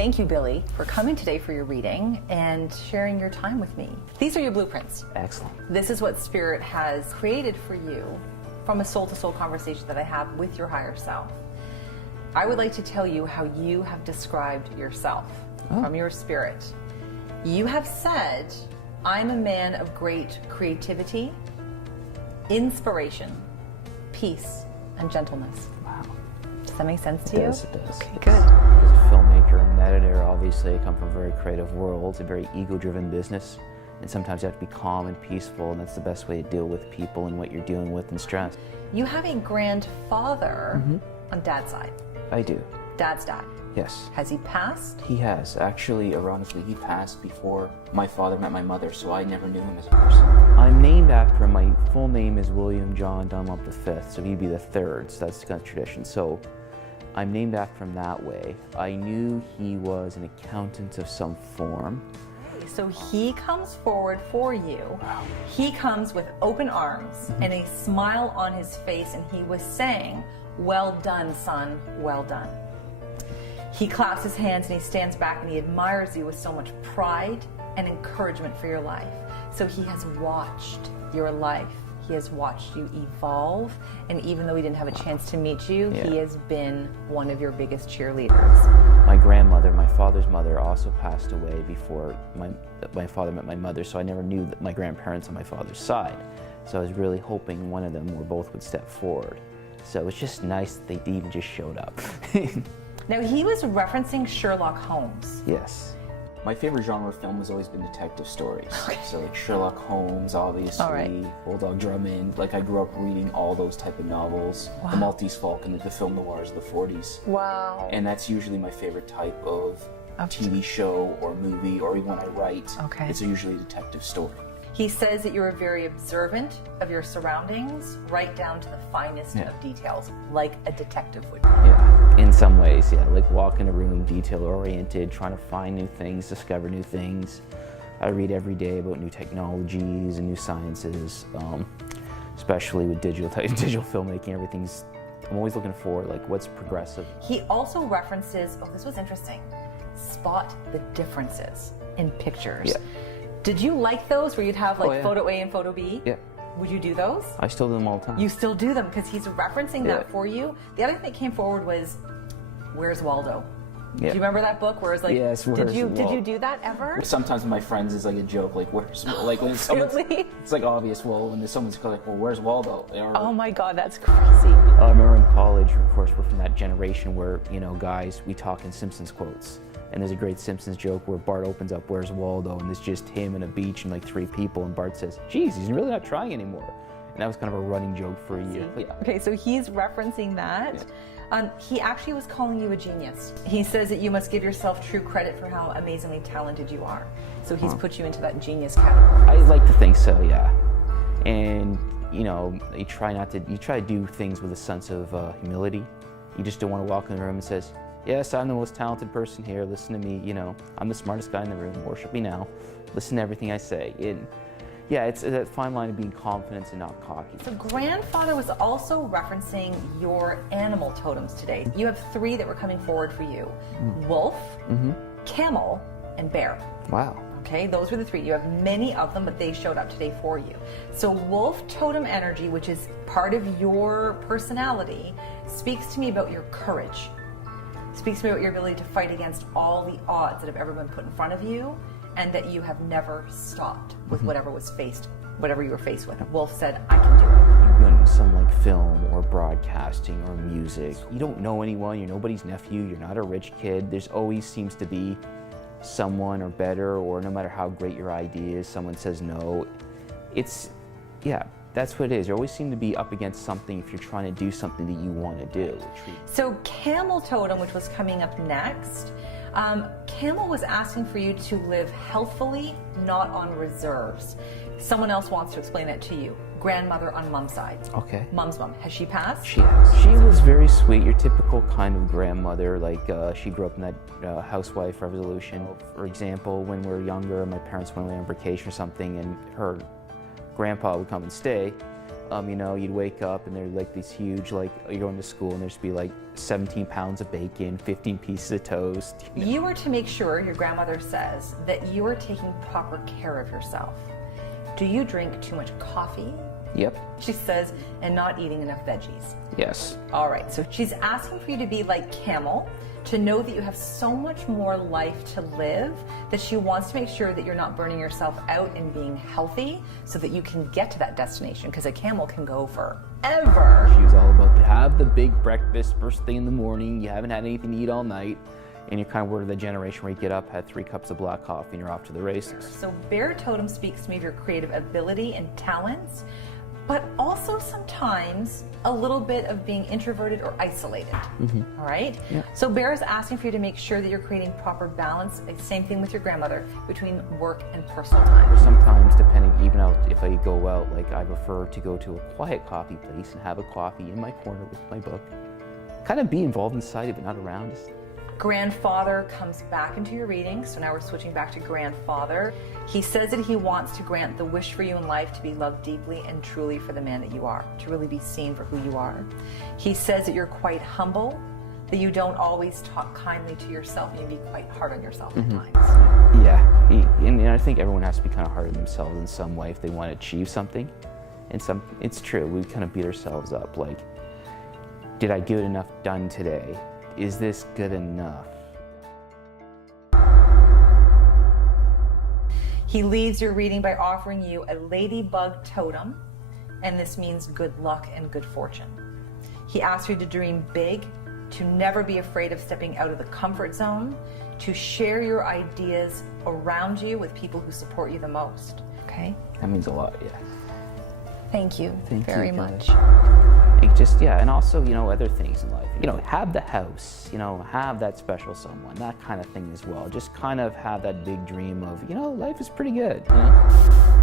Thank you, Billy, for coming today for your reading and sharing your time with me. These are your blueprints. Excellent. This is what Spirit has created for you from a soul-to-soul conversation that I have with your higher self. I would like to tell you how you have described yourself from your spirit. You have said, I'm a man of great creativity, inspiration, peace, and gentleness. Wow. Does that make sense to you? Yes, it does. Okay, good. As a filmmaker and an editor, obviously I come from a very creative world. It's a very ego-driven business. And sometimes you have to be calm and peaceful, and that's the best way to deal with people and what you're dealing with and stress. You have a grandfather on Dad's side. I do. Dad's dad. Yes. Has he passed? He has. Actually, ironically, he passed before my father met my mother, so I never knew him as a person. I'm named after him. My full name is William John Dunlop V, so he'd be the third, so that's kind of tradition. So I'm named after him that way. I knew he was an accountant of some form. So he comes forward for you. Wow. He comes with open arms and a smile on his face, and he was saying, well done, son, well done. He claps his hands and he stands back and he admires you with so much pride and encouragement for your life. So he has watched your life. He has watched you evolve, and even though he didn't have a chance to meet you, he has been one of your biggest cheerleaders. My grandmother, my father's mother, also passed away before my father met my mother, so I never knew that my grandparents on my father's side. So I was really hoping one of them or both would step forward. So it's just nice that they even just showed up. Now, he was referencing Sherlock Holmes. Yes. My favorite genre of film has always been detective stories. So like Sherlock Holmes, obviously, Bulldog Drummond. Like I grew up reading all those type of novels. The Maltese Falcon, the film noirs of the 40s. Wow. And that's usually my favorite type of TV show or movie, or even when I write, it's usually a detective story. He says that you're very observant of your surroundings, right down to the finest of details, like a detective would be. Yeah, in some ways, yeah. Like walk in a room, detail-oriented, trying to find new things, discover new things. I read every day about new technologies and new sciences, especially with digital filmmaking. Everything's, I'm always looking for like what's progressive. He also references, this was interesting, spot the differences in pictures. Yeah. Did you like those where you'd have like photo A and photo B? Yeah. Would you do those? I still do them all the time. You still do them because he's referencing that for you. The other thing that came forward was, Where's Waldo? Do you remember that book where it's like, did you do that ever? Sometimes with my friends it's like a joke, like where's, like when someone's, it's like obvious, well when someone's like, well where's Waldo? Or, oh my God, that's crazy. I remember in college, of course, we're from that generation where, you know, guys, we talk in Simpsons quotes. And there's a great Simpsons joke where Bart opens up, Where's Waldo? And it's just him and a beach and like 3 people. And Bart says, geez, he's really not trying anymore. And that was kind of a running joke for a year. Okay, so he's referencing that. He actually was calling you a genius. He says that you must give yourself true credit for how amazingly talented you are. So he's put you into that genius category. I like to think so, yeah. And, you know, you try to do things with a sense of humility. You just don't want to walk in the room and says, yes, I'm the most talented person here. Listen to me, you know, I'm the smartest guy in the room. Worship me now. Listen to everything I say. And yeah, it's that fine line of being confident and not cocky. So grandfather was also referencing your animal totems today. You have 3 that were coming forward for you. Wolf, camel, and bear. Wow. Okay, those were the 3. You have many of them, but they showed up today for you. So wolf totem energy, which is part of your personality, speaks to me about your courage. Speaks to me about your ability to fight against all the odds that have ever been put in front of you, and that you have never stopped with whatever you were faced with. Wolf said, I can do it. You've done some like film or broadcasting or music. You don't know anyone, you're nobody's nephew, you're not a rich kid. There's always seems to be someone or better, or no matter how great your idea is, someone says no. That's what it is. You always seem to be up against something if you're trying to do something that you want to do. So camel totem, which was coming up next, camel was asking for you to live healthfully, not on reserves. Someone else wants to explain that to you. Grandmother on mom's side. Okay. Mom's mom. Has she passed? She has. She was very sweet, your typical kind of grandmother. Like she grew up in that housewife revolution. For example, when we were younger, my parents went away on vacation or something, and her grandpa would come and stay. You know, you'd wake up and there'd like these huge, like you're going to school and there'd be like 17 pounds of bacon, 15 pieces of toast. You are to make sure, your grandmother says, that you are taking proper care of yourself. Do you drink too much coffee? Yep. She says, and not eating enough veggies. Yes. All right, so she's asking for you to be like Camel, to know that you have so much more life to live, that she wants to make sure that you're not burning yourself out and being healthy so that you can get to that destination, because a camel can go forever. She was all about to have the big breakfast first thing in the morning, you haven't had anything to eat all night, and you're kind of word of the generation where you get up, had 3 cups of black coffee, and you're off to the races. So Bear Totem speaks to me of your creative ability and talents, but also sometimes a little bit of being introverted or isolated. All right? Yeah. So Bear is asking for you to make sure that you're creating proper balance, same thing with your grandmother, between work and personal time. Sometimes, depending, even out if I go out, like I prefer to go to a quiet coffee place and have a coffee in my corner with my book. Kind of be involved inside it, but not around. Grandfather comes back into your reading, so now we're switching back to grandfather. He says that he wants to grant the wish for you in life to be loved deeply and truly for the man that you are, to really be seen for who you are. He says that you're quite humble, that you don't always talk kindly to yourself, and you be quite hard on yourself at times. Yeah, and I think everyone has to be kind of hard on themselves in some way if they want to achieve something. And it's true, we kind of beat ourselves up, like, did I get enough done today? Is this good enough? He leads your reading by offering you a ladybug totem, and this means good luck and good fortune. He asks you to dream big, to never be afraid of stepping out of the comfort zone, to share your ideas around you with people who support you the most. Okay? That means a lot, yeah. Thank you very much. It just, yeah, and also, you know, other things in life. You know, have the house, you know, have that special someone, that kind of thing as well. Just kind of have that big dream of, you know, life is pretty good. You know?